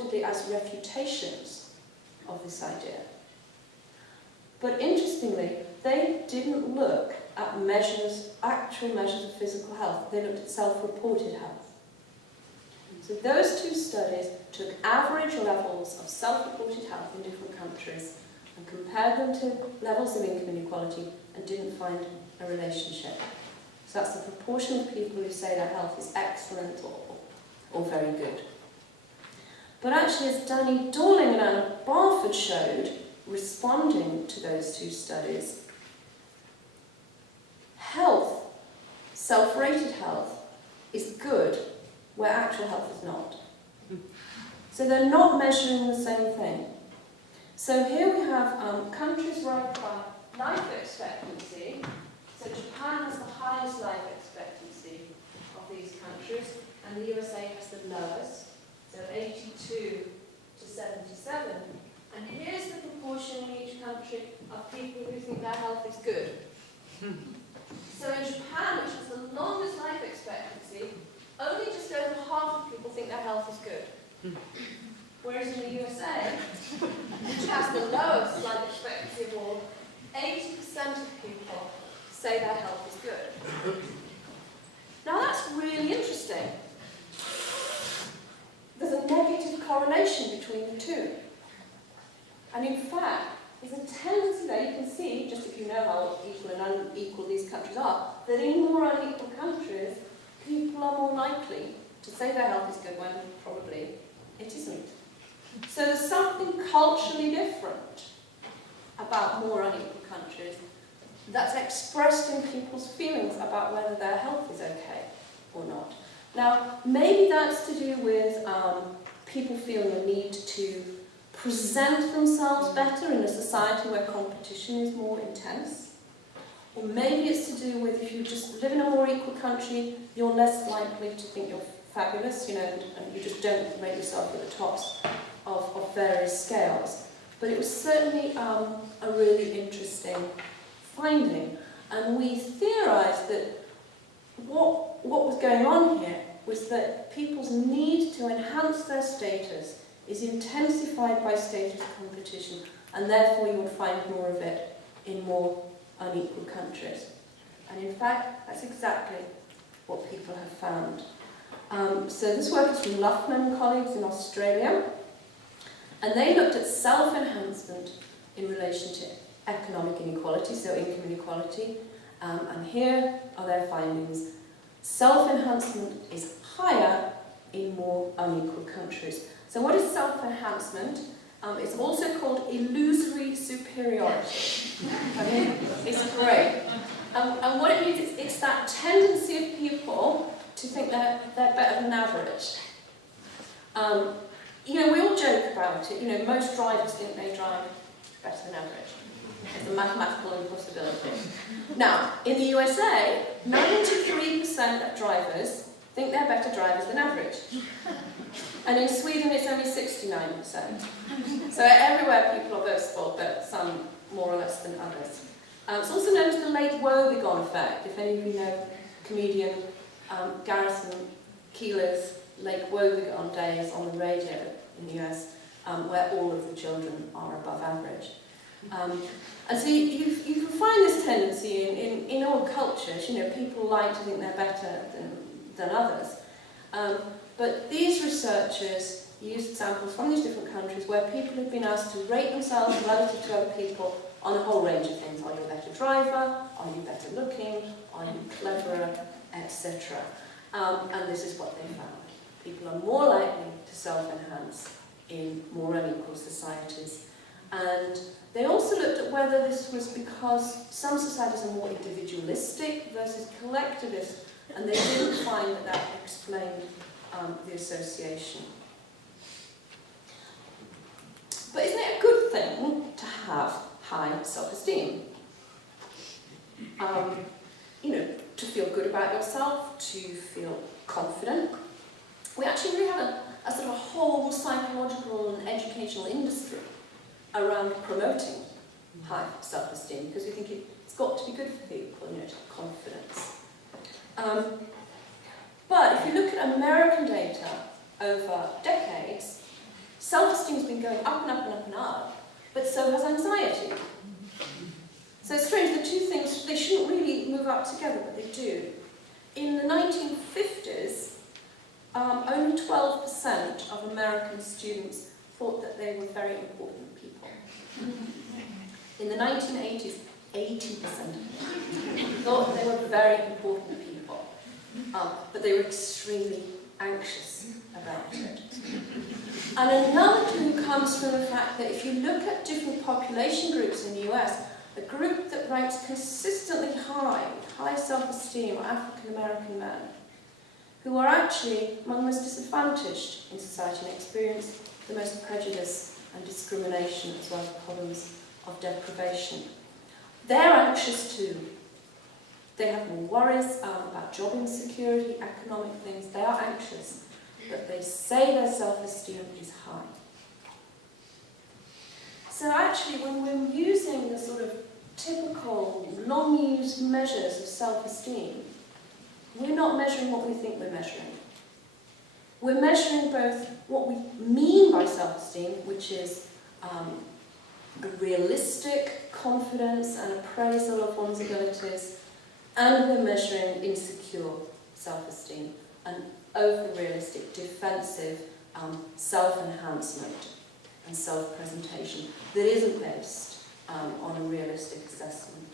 reportedly as refutations of this idea. But interestingly, they didn't look at actual measures of physical health. They looked at self-reported health. So those two studies took average levels of self-reported health in different countries and compared them to levels of income inequality and didn't find a relationship. So that's the proportion of people who say their health is excellent or very good. But actually, as Danny Dorling and Anna Barford showed, responding to those two studies, health, self-rated health, is good where actual health is not. So they're not measuring the same thing. So here we have countries ranked by life expectancy. So Japan has the highest life expectancy of these countries, and the USA has the lowest, so 82 to 77. And here's the proportion in each country of people who think their health is good. So in Japan, which has the longest life expectancy, only just over half of people think their health is good. Whereas in the USA, which has the lowest life expectancy of all, 80% of people say their health is good. Now that's really interesting. There's a negative correlation between the two. And in fact, there's a tendency there, you can see, just if you know how equal and unequal these countries are, that in more unequal countries, people are more likely to say their health is good when probably it isn't. So there's something culturally different about more unequal countries that's expressed in people's feelings about whether their health is okay or not. Now, maybe that's to do with people feeling a need to present themselves better in a society where competition is more intense. Or maybe it's to do with if you just live in a more equal country, you're less likely to think you're fabulous, and you just don't rate yourself at the tops of various scales. But it was certainly a really interesting finding. And we theorised that what was going on here was that people's need to enhance their status is intensified by status competition, and therefore you would find more of it in more unequal countries. And in fact, that's exactly what people have found. So this work is from Luffman and colleagues in Australia, and they looked at self-enhancement in relation to economic inequality, so income inequality, and here are their findings. Self-enhancement is higher in more unequal countries. So what is self-enhancement? It's also called illusory superiority. I mean, it's great. And what it means is it's that tendency of people to think they're better than average. We all joke about it. Most drivers think they drive better than average. It's a mathematical impossibility. Now, in the USA, 93% of drivers think they're better drivers than average. And in Sweden, it's only 69%. So everywhere people are both spoiled, but some more or less than others. It's also known as the Lake Wobegon effect. If any of you know comedian Garrison Keillor's Lake Wobegon days on the radio in the US, where all of the children are above average. And so you can find this tendency in all cultures. People like to think they're better than others. But these researchers used samples from these different countries where people have been asked to rate themselves relative to other people on a whole range of things. Are you a better driver? Are you better looking? Are you cleverer? Etc. And this is what they found. People are more likely to self-enhance in more unequal societies. And they also looked at whether this was because some societies are more individualistic versus collectivist, and they didn't find that explained the association. But isn't it a good thing to have high self-esteem? To feel good about yourself, to feel confident. We actually really have a sort of a whole psychological and educational industry around promoting high self-esteem, because we think it's got to be good for people, to have confidence. But if you look at American data over decades, been going up and up and up and up, but so has anxiety. So it's strange, the two things, they shouldn't really move up together, but they do. In the 1950s, only 12% of American students thought that they were very important people. In the 1980s, 80% of them thought they were very important people, but they were extremely anxious about it. And another clue comes from the fact that if you look at different population groups in the US, a group that ranks consistently high, with high self-esteem, are African American men, who are actually among the most disadvantaged in society and experience the most prejudice and discrimination, as well as problems of deprivation. They're anxious too. They have more worries about job insecurity, economic things. They are anxious, but they say their self-esteem is high. So actually, when we're using the sort of typical, long-used measures of self-esteem, we're not measuring what we think we're measuring. We're measuring both what we mean by self-esteem, which is a realistic confidence and appraisal of one's abilities, and we're measuring insecure self-esteem, an over-realistic, defensive self-enhancement and self-presentation that isn't based on a realistic assessment.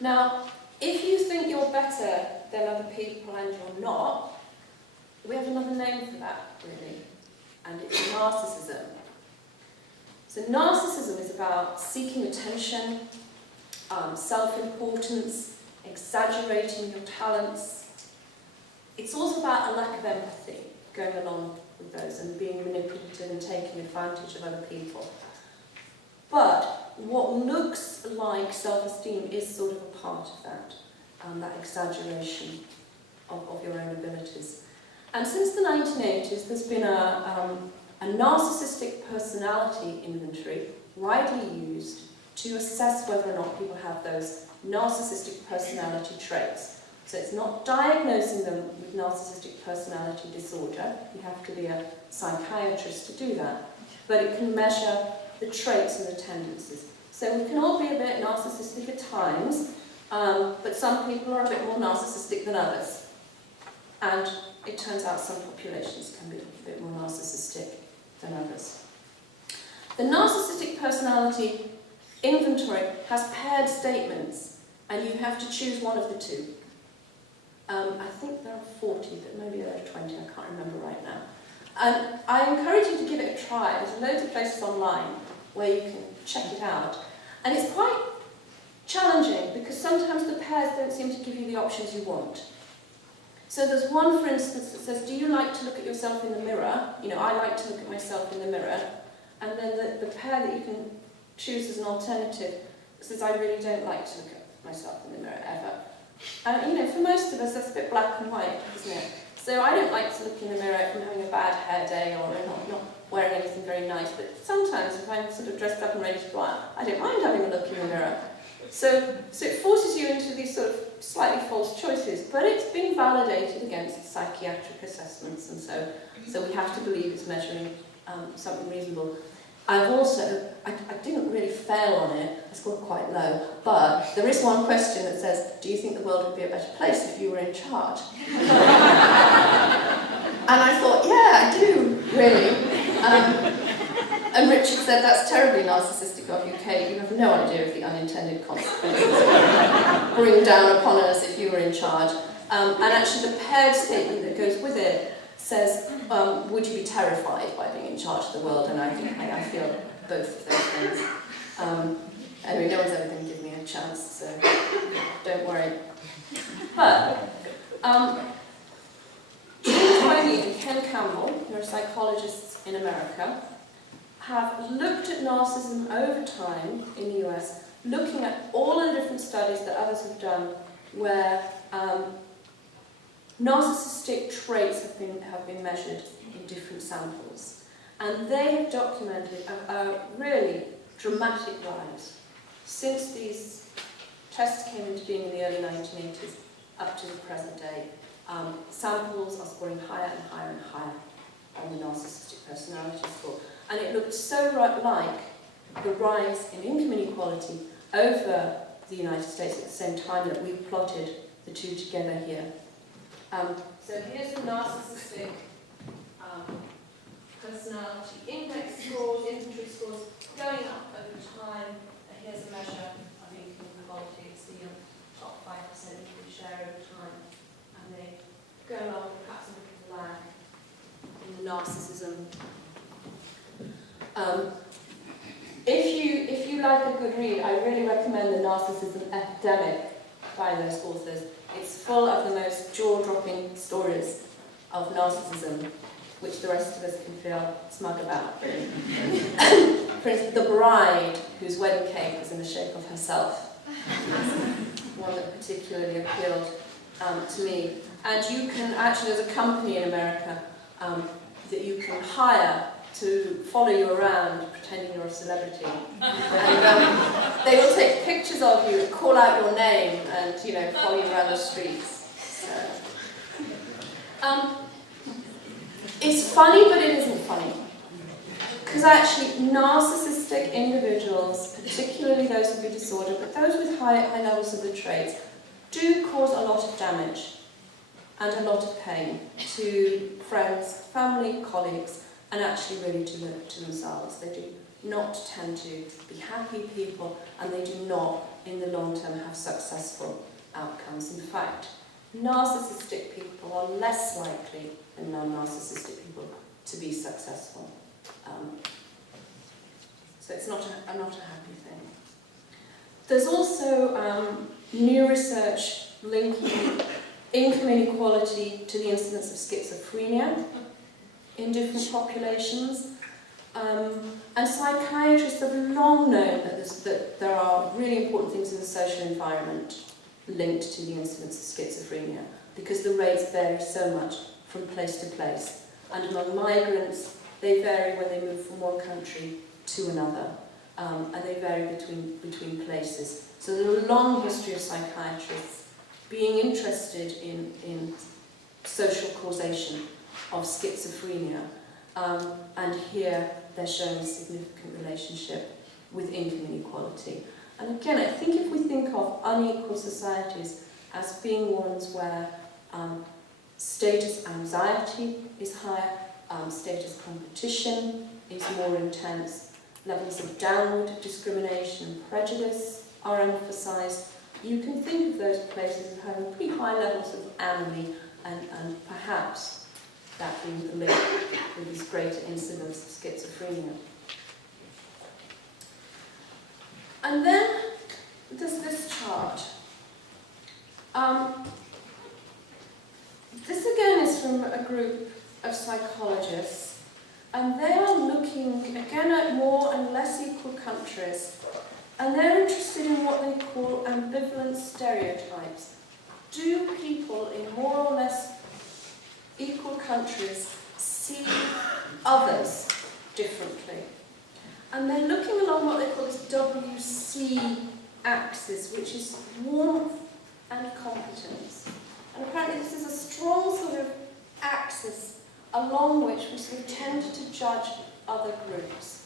Now, if you think you're better than other people and you're not, we have another name for that, really, and it's narcissism. So narcissism is about seeking attention, self-importance, exaggerating your talents. It's also about a lack of empathy, going along with those and being manipulative and taking advantage of other people. But what looks like self-esteem is sort of a part of that, that exaggeration of your own abilities. And since the 1980s, there's been a narcissistic personality inventory widely used to assess whether or not people have those narcissistic personality traits. So it's not diagnosing them with narcissistic personality disorder. You have to be a psychiatrist to do that. But it can measure the traits and the tendencies. So we can all be a bit narcissistic at times, but some people are a bit more narcissistic than others. And it turns out some populations can be a bit more narcissistic than others. The narcissistic personality inventory has paired statements, and you have to choose one of the two. I think there are 40, but maybe there are 20, I can't remember right now. And I encourage you to give it a try. There's loads of places online where you can check it out. And it's quite challenging because sometimes the pairs don't seem to give you the options you want. So there's one, for instance, that says, do you like to look at yourself in the mirror? You know, I like to look at myself in the mirror. And then the pair that you can choose as an alternative says, I really don't like to look at myself in the mirror ever. You know, for most of us, that's a bit black and white, isn't it? So I don't like to look in the mirror if I'm having a bad hair day or not wearing anything very nice. But sometimes if I'm sort of dressed up and ready to go out, I don't mind having a look in the mirror. So it forces you into these sort of slightly false choices, but it's been validated against psychiatric assessments, and so we have to believe it's measuring something reasonable. I've also, I didn't really fail on it, I scored quite low, but there is one question that says, do you think the world would be a better place if you were in charge? And I thought, yeah, I do, really. And Richard said, that's terribly narcissistic of you, Kate. You have no idea of the unintended consequences bring down upon us if you were in charge. And actually the paired statement that goes with it says, would you be terrified by being in charge of the world? And I think I feel both of those things. Anyway, no one's ever going to give me a chance, so don't worry. But Jim Twain and Ken Campbell, who are psychologists in America, have looked at narcissism over time in the US, looking at all of the different studies that others have done where narcissistic traits have been measured in different samples. And they have documented a really dramatic rise since these tests came into being in the early 1980s up to the present day. Samples are scoring higher and higher and higher. on the narcissistic personality score. And it looked so like the rise in income inequality over the United States at the same time that we've plotted the two together here. So here's the narcissistic personality index scores, inventory scores, going up over time. Here's a measure of income inequality. It's the top 5% equal share over time. And they go along with perhaps a little lag in the narcissism. If you like a good read, I really recommend The Narcissism Epidemic by those authors. It's full of the most jaw-dropping stories of narcissism, which the rest of us can feel smug about. For instance, the bride whose wedding cake was in the shape of herself. One that particularly appealed to me. And you can actually, there's a company in America that you can hire to follow you around pretending you're a celebrity. And they will take pictures of you, call out your name, and follow you around the streets. So, it's funny, but it isn't funny. Because actually, narcissistic individuals, particularly those with the disorder, but those with high levels of the traits, do cause a lot of damage and a lot of pain to friends, family, colleagues, and actually really to themselves. They do not tend to be happy people, and they do not, in the long term, have successful outcomes. In fact, narcissistic people are less likely than non-narcissistic people to be successful. So it's not a happy thing. There's also new research linking income inequality to the incidence of schizophrenia in different populations. And psychiatrists have long known that there are really important things in the social environment linked to the incidence of schizophrenia, because the rates vary so much from place to place. And among migrants, they vary when they move from one country to another, and they vary between places. So there's a long history of psychiatrists being interested in social causation of schizophrenia, and here they're showing a significant relationship with income inequality. And again, I think if we think of unequal societies as being ones where status anxiety is higher, status competition is more intense, levels of downward discrimination and prejudice are emphasised, you can think of those places as having pretty high levels of anomie, and perhaps that being the link with this greater incidence of schizophrenia. And then there's this chart. This again is from a group of psychologists, and they are looking again at more and less equal countries, and they're interested in what they call ambivalent stereotypes. Do people in more or less equal countries see others differently? And they're looking along what they call this WC axis, which is warmth and competence. And apparently this is a strong sort of axis along which we sort of tend to judge other groups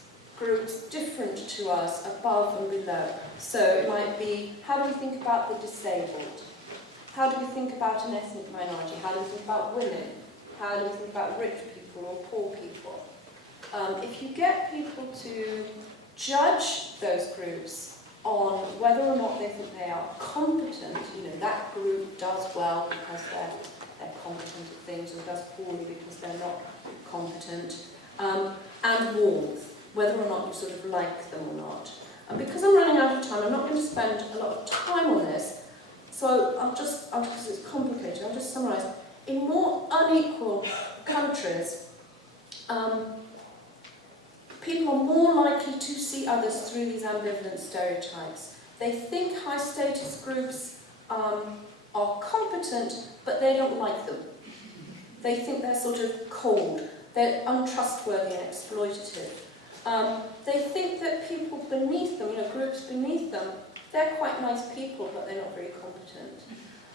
different to us, above and below. So it might be, how do we think about the disabled? How do we think about an ethnic minority? How do we think about women? How do we think about rich people or poor people? If you get people to judge those groups on whether or not they think they are competent, that group does well because they're competent at things, or does poorly because they're not competent, and warmth, whether or not you sort of like them or not. And because I'm running out of time, I'm not going to spend a lot of time on this, so because it's complicated, I'll just summarise. In more unequal countries, people are more likely to see others through these ambivalent stereotypes. They think high status groups are competent, but they don't like them. They think they're sort of cold, they're untrustworthy and exploitative. They think that people beneath them, groups beneath them, they're quite nice people, but they're not very competent.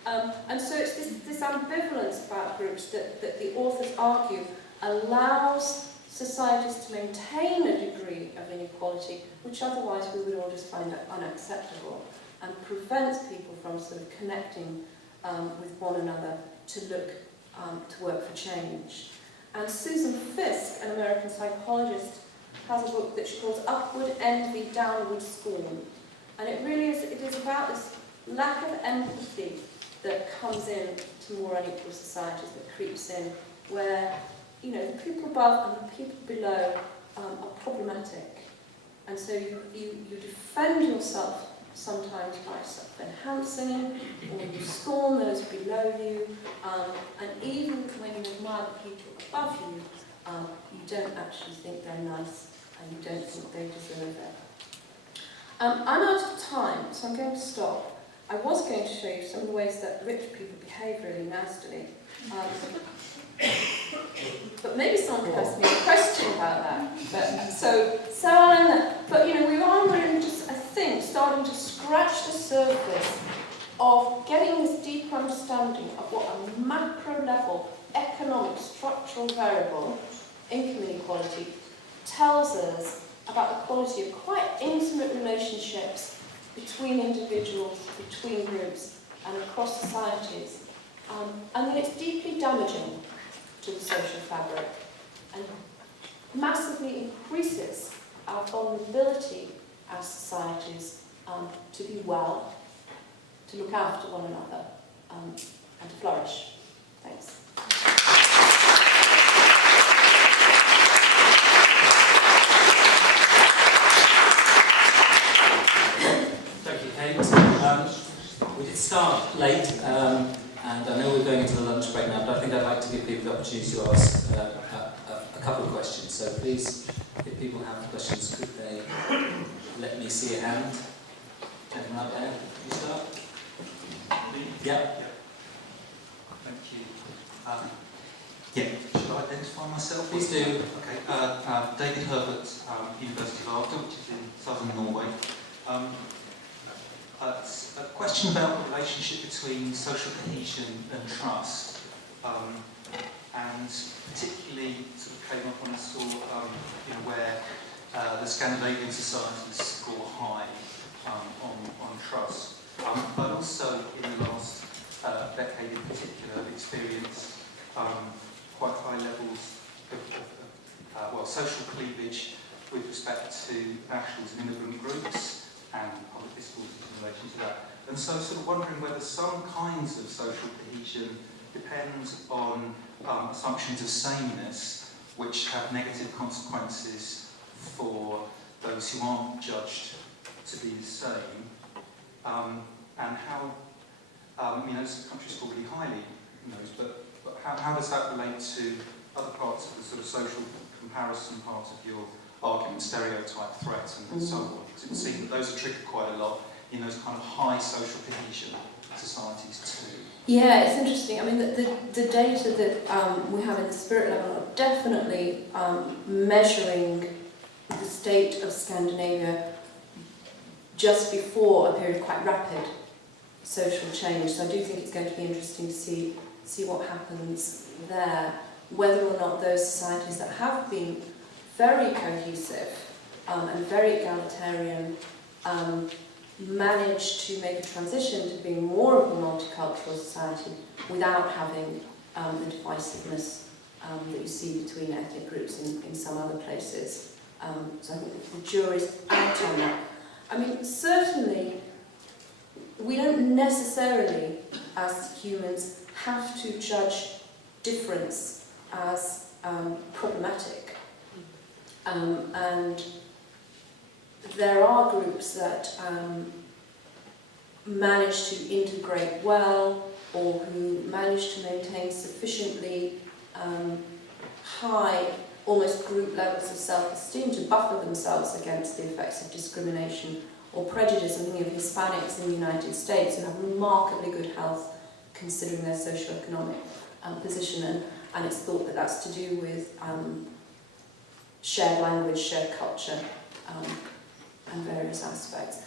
And so it's this ambivalence about groups that the authors argue allows societies to maintain a degree of inequality which otherwise we would all just find unacceptable, and prevents people from sort of connecting with one another to look to work for change. And Susan Fiske, an American psychologist, has a book that she calls Upward Envy, Downward Scorn. And it really is, it is about this lack of empathy that comes in to more unequal societies, that creeps in, where, you know, the people above and the people below are problematic. And so you defend yourself sometimes by self-enhancing, or you scorn those below you, and even when you admire the people above you, you don't actually think they're nice, and you don't think they deserve it. I'm out of time, so I'm going to stop. I was going to show you some of the ways that rich people behave really nastily. But maybe someone can ask me a question about that. But you know, we are really just, I think, starting to scratch the surface of getting this deep understanding of what a macro level economic structural variable, income inequality, tells us about the quality of quite intimate relationships between individuals, between groups, and across societies. And that it's deeply damaging to the social fabric and massively increases our vulnerability as societies to be well, to look after one another, and to flourish. Thanks. Thank you, Kate. We did start late, and I know we're going into the lunch break now, but I think I'd like to give people the opportunity to ask a couple of questions. So please, if people have questions, could they let me see a hand? Gentleman up there, you start? Yeah. Thank you. Should I identify myself? Please do. Okay. David Herbert, University of Agder, which is in southern Norway. A question about the relationship between social cohesion and trust, and particularly sort of came up when I saw, where the Scandinavian societies score high on trust, but also in the last decade in particular have experienced quite high levels of social cleavage with respect to nationals and immigrant groups, and public discourse in relation to that. And so sort of wondering whether some kinds of social cohesion depend on assumptions of sameness, which have negative consequences for those who aren't judged to be the same, and how, this country's probably highly knows, but how does that relate to other parts of the sort of social comparison part of your argument, stereotype, threat, and so on? Because it would seem that those are triggered quite a lot in those kind of high social cohesion societies too. Yeah, it's interesting. I mean, the data that we have in the spirit level are definitely measuring the state of Scandinavia just before a period of quite rapid social change. So I do think it's going to be interesting to see what happens there, whether or not those societies that have been very cohesive and very egalitarian manage to make a transition to being more of a multicultural society without having the divisiveness that you see between ethnic groups in some other places. So I think the jury's out on that. I mean, certainly we don't necessarily, as humans, have to judge difference as problematic. And there are groups that manage to integrate well, or who manage to maintain sufficiently high, almost group levels of self-esteem to buffer themselves against the effects of discrimination or prejudice. I'm thinking of Hispanics in the United States who have remarkably good health considering their socioeconomic position, and it's thought that that's to do with shared language, shared culture, and various aspects.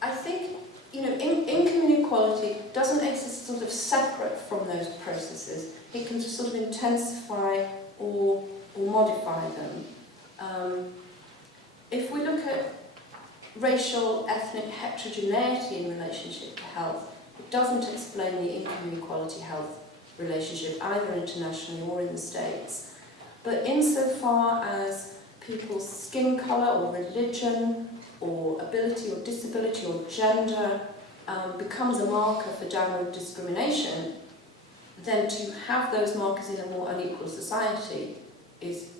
I think, income inequality doesn't exist sort of separate from those processes. It can just sort of intensify or modify them. If we look at racial, ethnic heterogeneity in relationship to health, it doesn't explain the income inequality health relationship either internationally or in the States. But insofar as people's skin colour or religion or ability or disability or gender becomes a marker for downward discrimination, then to have those markers in a more unequal society is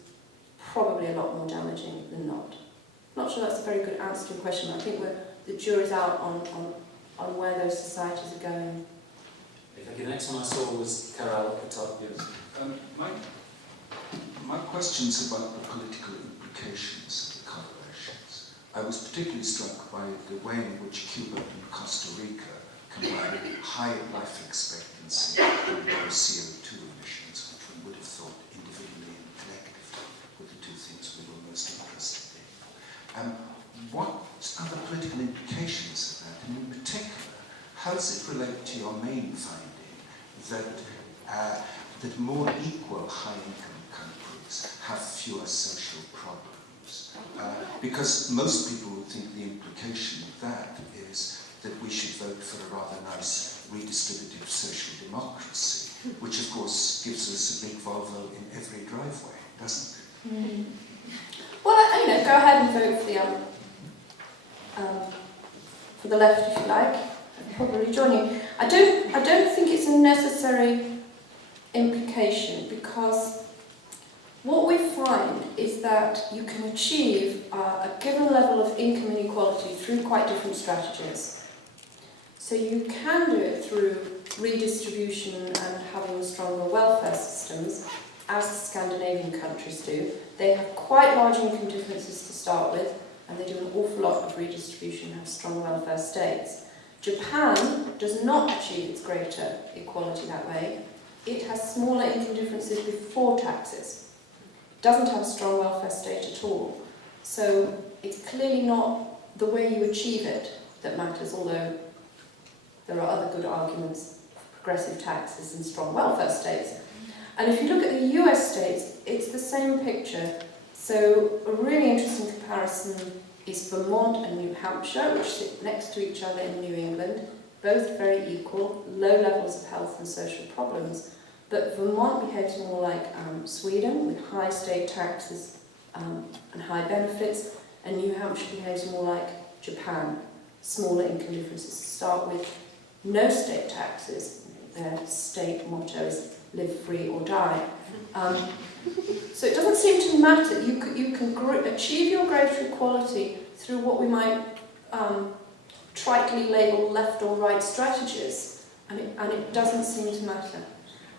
probably a lot more damaging than not. I'm not sure that's a very good answer to your question. I think the jury's out on where those societies are going. Thank you. The next one I saw was Carol at the top. Yes. My question's about the political implications of the colorations. I was particularly struck by the way in which Cuba and Costa Rica combine high life expectancy and low CO2 emissions, which one would have thought individually and collectively were the two things we were most interested in. What are the political implications of that? And in particular, how does it relate to your main finding that more equal high-income countries have fewer social problems? Because most people would think the implication of that is that we should vote for a rather nice redistributive social democracy, which of course gives us a big Volvo in every driveway, doesn't it? Mm. Well, go ahead and vote for the left if you like. I'll probably join you. I don't think it's a necessary implication, because what we find is that you can achieve a given level of income inequality through quite different strategies. So you can do it through redistribution and having stronger welfare systems, as the Scandinavian countries do. They have quite large income differences to start with, and they do an awful lot of redistribution and have strong welfare states. Japan does not achieve its greater equality that way. It has smaller income differences before taxes. It doesn't have a strong welfare state at all. So it's clearly not the way you achieve it that matters, although there are other good arguments for progressive taxes and strong welfare states. And if you look at the US states, it's the same picture. So a really interesting comparison is Vermont and New Hampshire, which sit next to each other in New England, both very equal, low levels of health and social problems. But Vermont behaves more like Sweden, with high state taxes and high benefits, and New Hampshire behaves more like Japan, smaller income differences to start with, no state taxes. Their state motto is live free or die. So it doesn't seem to matter. You can achieve your greater equality through what we might tritely label left or right strategies, and it doesn't seem to matter.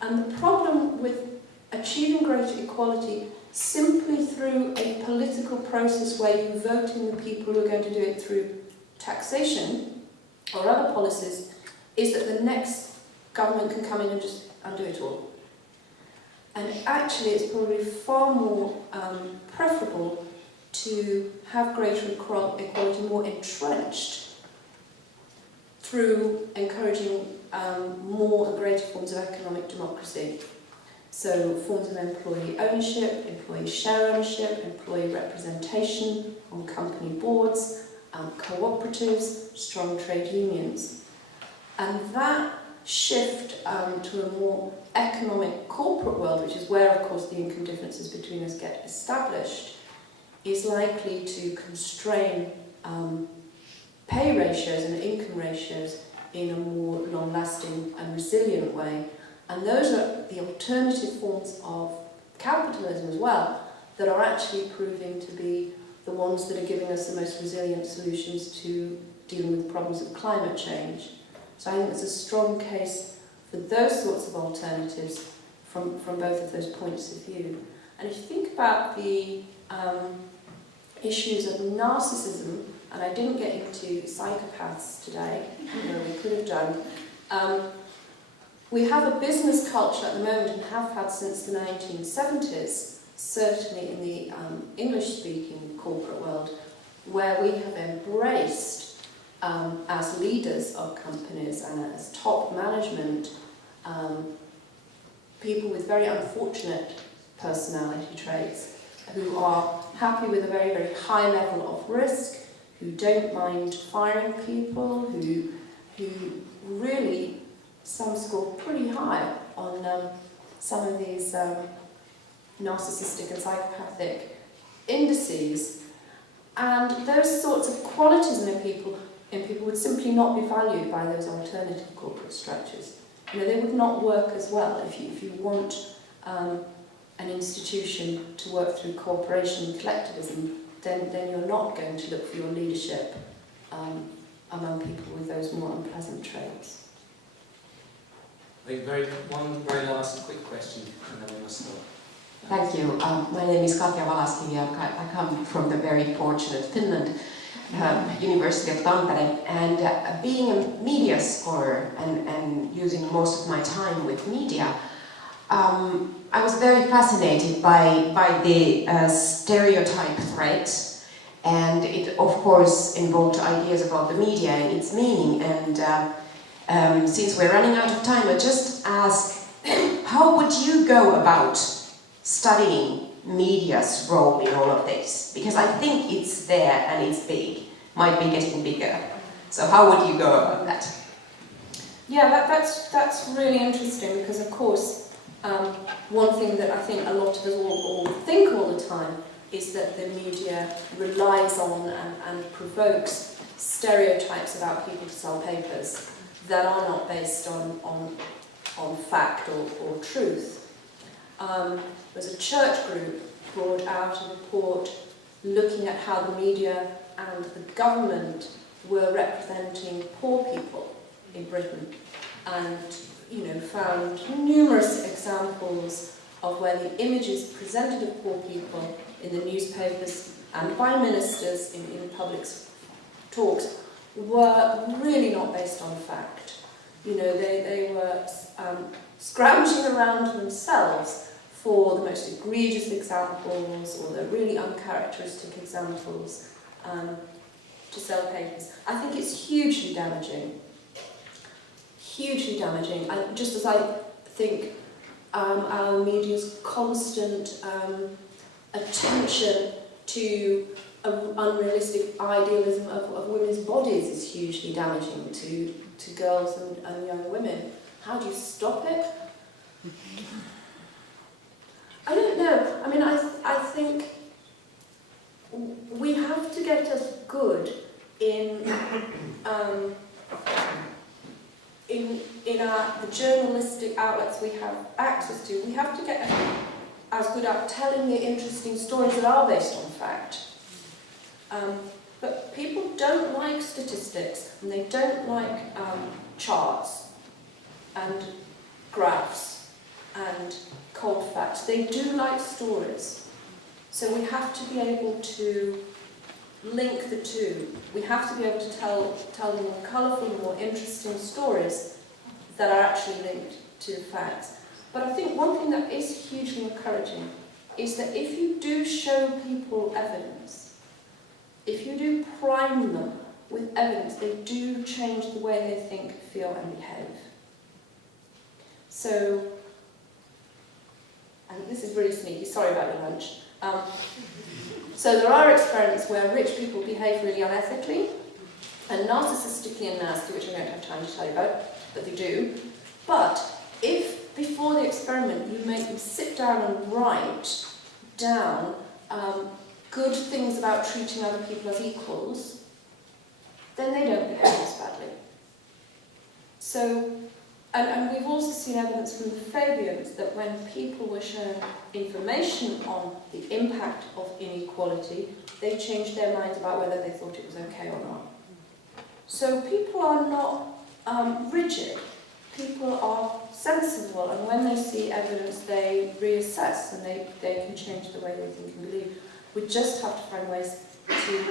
And the problem with achieving greater equality simply through a political process where you vote in the people who are going to do it through taxation or other policies is that the next government can come in and just undo it all. And actually it's probably far more preferable to have greater equality more entrenched through encouraging more and greater forms of economic democracy. So forms of employee ownership, employee share ownership, employee representation on company boards, cooperatives, strong trade unions. And that shift to a more economic corporate world, which is where, of course, the income differences between us get established, is likely to constrain pay ratios and income ratios in a more long-lasting and resilient way. And those are the alternative forms of capitalism as well that are actually proving to be the ones that are giving us the most resilient solutions to dealing with problems of climate change. So I think there's a strong case for those sorts of alternatives from both of those points of view. And if you think about the issues of narcissism, and I didn't get into psychopaths today, although we could have done, we have a business culture at the moment, and have had since the 1970s, certainly in the English-speaking corporate world, where we have embraced, as leaders of companies and as top management, people with very unfortunate personality traits, who are happy with a very, very high level of risk, who don't mind firing people, who really, some score pretty high on some of these narcissistic and psychopathic indices. And those sorts of qualities in people would simply not be valued by those alternative corporate structures. You know, they would not work as well if you want an institution to work through cooperation and collectivism, then you're not going to look for your leadership among people with those more unpleasant traits. One very last quick question, and then we must stop. Thank you. My name is Katja Valaskivi. I come from the very fortunate Finland, University of Tampere, and being a media scholar and using most of my time with media, I was very fascinated by the stereotype threat, and it of course invoked ideas about the media and its meaning. And since we're running out of time, I just ask, how would you go about studying media's role in all of this? Because I think it's there and it's big, might be getting bigger. So how would you go about that? Yeah, that's really interesting, because of course one thing that I think a lot of us all think all the time is that the media relies on and provokes stereotypes about people to sell papers that are not based on fact or truth. There's a church group brought out a report looking at how the media and the government were representing poor people in Britain, and found numerous examples of where the images presented of poor people in the newspapers and by ministers in public talks were really not based on fact. They were scrounging around themselves for the most egregious examples or the really uncharacteristic examples to sell papers. I think it's hugely damaging. Hugely damaging. Just as I think our media's constant attention to unrealistic idealism of women's bodies is hugely damaging to girls and young women. How do you stop it? I don't know. I mean, I think we have to get as good in the journalistic outlets we have access to. We have to get as good at telling the interesting stories that are based on fact. But people don't like statistics, and they don't like charts and graphs and cold facts. They do like stories. So we have to be able to link the two. We have to be able to tell the more colourful, more interesting stories that are actually linked to facts. But I think one thing that is hugely encouraging is that if you do show people evidence, if you do prime them with evidence, they do change the way they think, feel and behave. So, and this is really sneaky, sorry about your lunch. So there are experiments where rich people behave really unethically and narcissistically and nasty, which I don't have time to tell you about, but they do. But if before the experiment you make them sit down and write down good things about treating other people as equals, then they don't behave as badly. So, and we've also seen evidence from the Fabians that when people were shown information on the impact of inequality, they changed their minds about whether they thought it was okay or not. So people are not rigid. People are sensible, and when they see evidence, they reassess and they can change the way they think and believe. We just have to find ways to,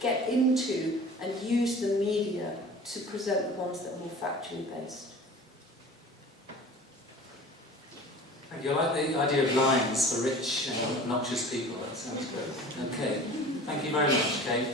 get into and use the media to present the ones that are more factually based. Thank you. I like the idea of lines for rich and obnoxious people. That sounds great. Okay. Thank you very much, Kate.